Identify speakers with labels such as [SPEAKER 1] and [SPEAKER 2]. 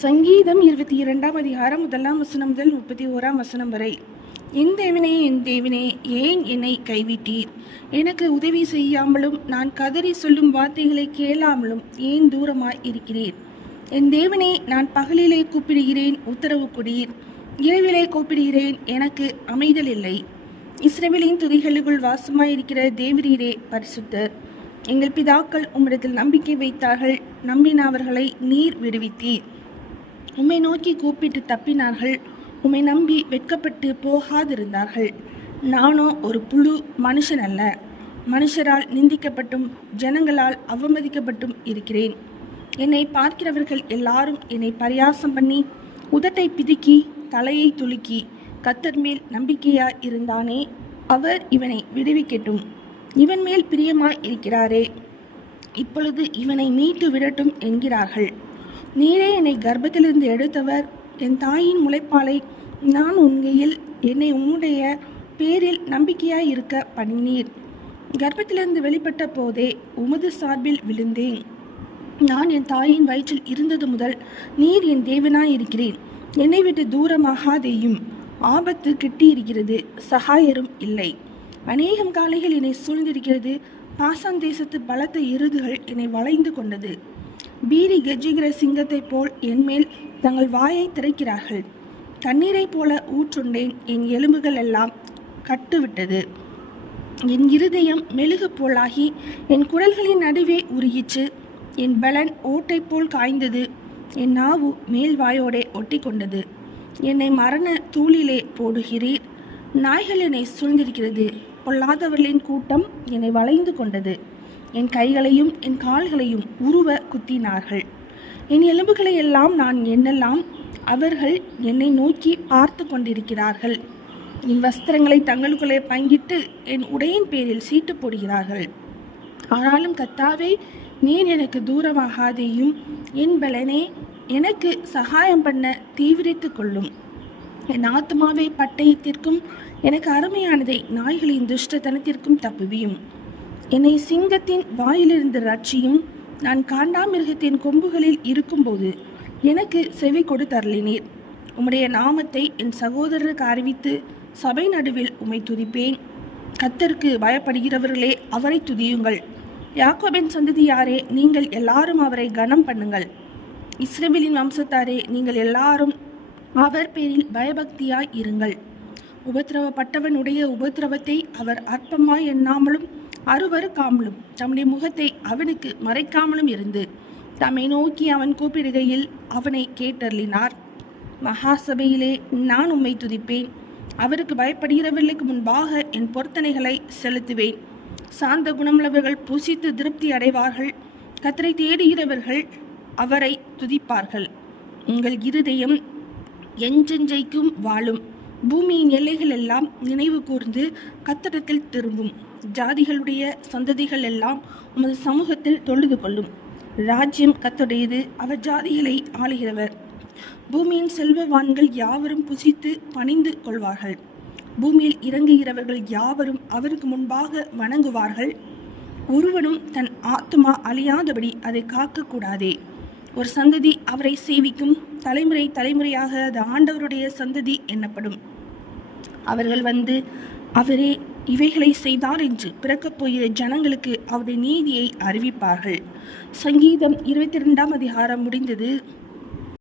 [SPEAKER 1] சங்கீதம் இருபத்தி இரண்டாம் அதிகாரம் முதலாம் வசனம் முதல் முப்பத்தி ஓராம் வசனம் வரை. என் தேவனே என் தேவனே ஏன் என்னை கைவிட்டீர்? எனக்கு உதவி செய்யாமலும் நான் கதறி சொல்லும் வார்த்தைகளை கேளாமலும் ஏன் தூரமாய் இருக்கிறீர்? என் தேவனே நான் பகலிலே கூப்பிடுகிறேன் உத்தரவு கொடீர் இரவிலே கூப்பிடுகிறேன் எனக்கு அமைதல் இல்லை. இஸ்ரேவிலின் துதிகளுக்குள் வாசமாயிருக்கிற தேவரீரே பரிசுத்தர். எங்கள் பிதாக்கள் உம்மிடத்தில் நம்பிக்கை வைத்தார்கள் நம்பின அவர்களை நீர் விடுவித்தீர். உம்மை நோக்கி கூப்பிட்டு தப்பினார்கள். உம்மை நம்பி வெட்கப்பட்டு போகாதிருந்தார்கள். நானோ ஒரு புழு மனுஷன் அல்ல மனுஷரால் நிந்திக்கப்பட்டும் ஜனங்களால் அவமதிக்கப்பட்டும் இருக்கிறேன். என்னை பார்க்கிறவர்கள் எல்லாரும் என்னை பரியாசம் பண்ணி உதட்டை பிதுக்கி தலையை துலுக்கி கத்தர் மேல் நம்பிக்கையா இருந்தானே? அவர் இவனை விடுவிக்கட்டும். இவன் மேல் பிரியமாய் இருக்கிறாரே. இப்பொழுது இவனை மீட்டு விடட்டும் என்கிறார்கள். நீரே என்னை கர்ப்பத்திலிருந்து எடுத்தவர். என் தாயின் முளைப்பாலை நான் உண்மையில் என்னை உம்முடைய பேரில் நம்பிக்கையாய் இருக்க பண்ணினீர். கர்ப்பத்திலிருந்து வெளிப்பட்ட போதே உமது சார்பில் விழுந்தேன். நான் என் தாயின் வயிற்றில் இருந்தது முதல் நீர் என் தேவனாய் இருக்கிறேன் என்னை விட்டு தூரமாகாதேயும் ஆபத்து கிட்டியிருக்கிறது சகாயரும் இல்லை. அநேகம் காலைகள் என்னை சூழ்ந்திருக்கிறது பாசான் தேசத்து பலத்த எருதுகள் என்னை வளைந்து கொண்டது. பீரி கெஜிகிற சிங்கத்தைப் போல் என்மேல் தங்கள் வாயை திறக்கிறார்கள். தண்ணீரைப் போல ஊற்றுண்டேன். என் எலும்புகள் எல்லாம் கட்டுவிட்டது. என் இருதயம் மெழுகு போலாகி என் குரல்களின் நடுவே உருகிச்சு என் பலன் ஓட்டை போல் காய்ந்தது. என் நாவு மேல் வாயோடே ஒட்டி கொண்டது என்னை மரண தூளிலே போடுகிறீர். நாய்கள் என்னை சூழ்ந்திருக்கிறது. பொல்லாதவர்களின் கூட்டம் என்னை வளைந்து கொண்டது. என் கைகளையும் என் கால்களையும் உருவ குத்தினார்கள். என் எலும்புகளை எல்லாம் நான் எண்ணெல்லாம் அவர்கள் என்னை நோக்கி பார்த்து கொண்டிருக்கிறார்கள். என் வஸ்திரங்களை தங்களுக்குள்ளே பங்கிட்டு என் உடையின் பேரில் சீட்டு போடுகிறார்கள். ஆனாலும் கத்தாவே நீர் எனக்கு தூரமாகாதேயும் என் பலனே எனக்கு சகாயம் பண்ண தீவிரித்து கொள்ளும். என் ஆத்மாவை பட்டயத்திற்கும் எனக்கு அருமையானதை நாய்களின் துஷ்டத்தனத்திற்கும் தப்புவியும். என்னை சிங்கத்தின் வாயிலிருந்து ரட்சியும் நான் காண்டாமிருகத்தின் கொம்புகளில் இருக்கும்போது எனக்கு செவி கொடு தரலினீர். உம்முடைய நாமத்தை என் சகோதரருக்கு அறிவித்து சபை நடுவில் உம்மை துதிப்பேன். கத்தருக்கு பயப்படுகிறவர்களே அவரை துதியுங்கள். யாக்கோபின் சந்ததியாரே நீங்கள் எல்லாரும் அவரை கனம் பண்ணுங்கள். இஸ்ரவேலின் வம்சத்தாரே நீங்கள் எல்லாரும் அவர் பேரில் பயபக்தியாய் இருங்கள். உபத்திரவப்பட்டவனுடைய உபத்திரவத்தை அவர் அற்பமாய் எண்ணாமலும் அருவருக்காமலும் தம்முடைய முகத்தை அவனுக்கு மறைக்காமலும் இருந்து தம்மை நோக்கி அவன் கூப்பிடுகையில் அவனை கேட்டருளினார். மகா சபையிலே நான் உம்மை துதிப்பேன். அவருக்கு பயப்படுகிறவர்களுக்கு முன்பாக என் பொருத்தனைகளை செலுத்துவேன். சாந்த குணமுள்ளவர்கள் புசித்து திருப்தி அடைவார்கள். கத்தரை தேடுகிறவர்கள் அவரை துதிப்பார்கள். உங்கள் இருதயம் எஞ்செஞ்சைக்கும் வாழும். பூமியின் எல்லைகள் எல்லாம் நினைவு கூர்ந்து கத்தடத்தில் திரும்பும். ஜாதிகளுடைய சந்ததிகள் எல்லாம் உமது சமூகத்தில் தொழுது கொள்ளும். ராஜ்யம் கத்துடையது அவர் ஜாதிகளை ஆளுகிறவர். பூமியின் செல்வவான்கள் யாவரும் புசித்து பணிந்து கொள்வார்கள். பூமியில் இறங்குகிறவர்கள் யாவரும் அவருக்கு முன்பாக வணங்குவார்கள். ஒருவனும் தன் ஆத்மா அழியாதபடி அதை காக்கக்கூடாதே. ஒரு சந்ததி அவரை சேவிக்கும் தலைமுறை தலைமுறையாக அது ஆண்டவருடைய சந்ததி என்னப்படும். அவர்கள் வந்து அவரே இவைகளை செய்தார் என்று பிறக்கப் போகிற ஜனங்களுக்கு அவருடைய நீதியை அறிவிப்பார்கள். சங்கீதம் இருபத்தி ரெண்டாம் அதிகாரம் முடிந்தது.